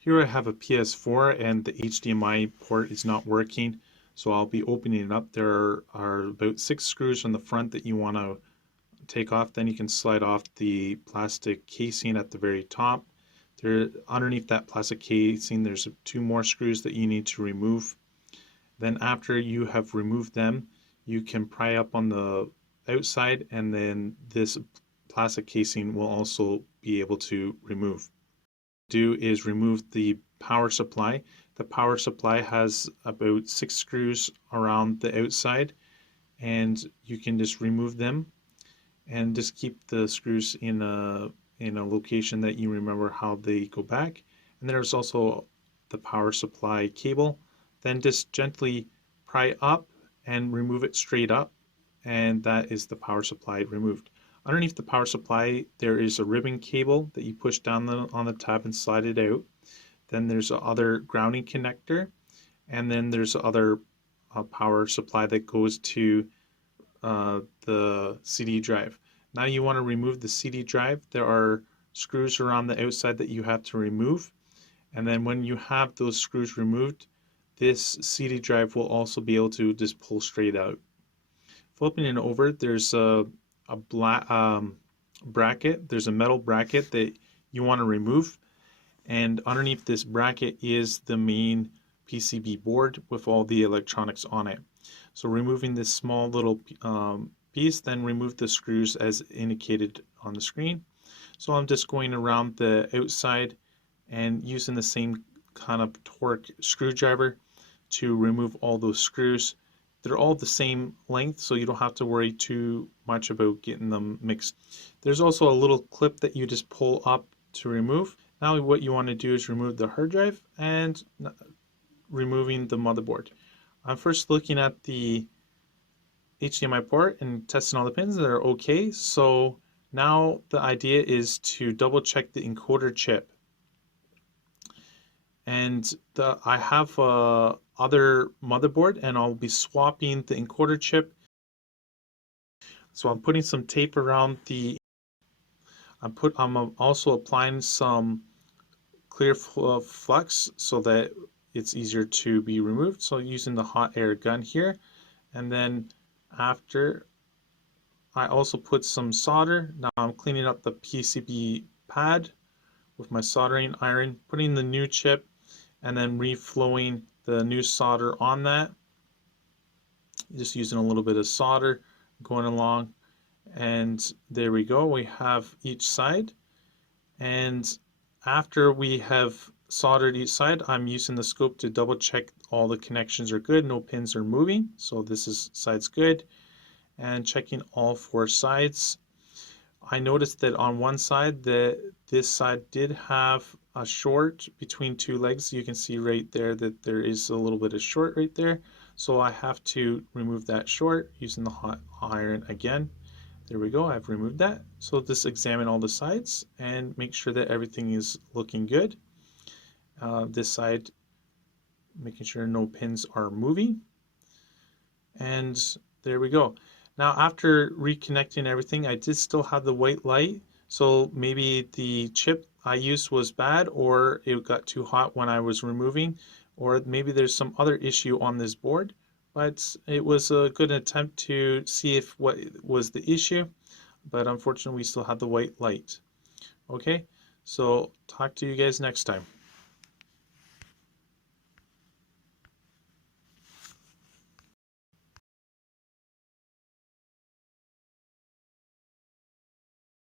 Here I have a PS4 and the HDMI port is not working, so I'll be opening it up. There are about 6 screws on the front that you want to take off. Then you can slide off the plastic casing at the very top. Underneath that plastic casing there's 2 more screws that you need to remove. Then after you have removed them, you can pry up on the outside, and then this plastic casing will also be able to remove. Do is remove the power supply. The power supply has about 6 screws around the outside, and you can just remove them and just keep the screws in a location that you remember how they go back. And there's also the power supply cable. Then just gently pry up and remove it straight up, and that is the power supply removed. Underneath the power supply there is a ribbon cable that you push down on the tab and slide it out. Then there's other grounding connector, and then there's other power supply that goes to the CD drive. Now you want to remove the CD drive. There are screws around the outside that you have to remove, and then when you have those screws removed, this CD drive will also be able to just pull straight out. Flipping it over, there's a black bracket. There's a metal bracket that you want to remove, and underneath this bracket is the main PCB board with all the electronics on it. So removing this small little piece, then remove the screws as indicated on the screen. So I'm just going around the outside and using the same kind of torque screwdriver to remove all those screws. They're all the same length, so you don't have to worry too much about getting them mixed. There's also a little clip that you just pull up to remove. Now what you want to do is remove the hard drive and removing the motherboard. I'm first looking at the HDMI port and testing all the pins that are okay. So now the idea is to double check the encoder chip. And I have other motherboard, and I'll be swapping the encoder chip. So I'm putting some tape around the. I'm also applying some clear flux so that it's easier to be removed. So using the hot air gun here, and then after I also put some solder. Now I'm cleaning up the PCB pad with my soldering iron, putting the new chip, and then reflowing the new solder on that. Just using a little bit of solder going along, and there we go. We have each side, and after we have soldered each side, I'm using the scope to double check all the connections are good, no pins are moving, so side's good, and checking all 4 sides. I noticed that on one side this side did have a short between 2 legs. You can see right there that there is a little bit of short right there, so I have to remove that short using the hot iron again. There we go, I've removed that. So just examine all the sides and make sure that everything is looking good. This side, making sure no pins are moving, and there we go. Now after reconnecting everything, I did still have the white light, so maybe the chip I used was bad, or it got too hot when I was removing, or maybe there's some other issue on this board, but it was a good attempt to see if what was the issue, but unfortunately we still have the white light. Okay, so talk to you guys next time.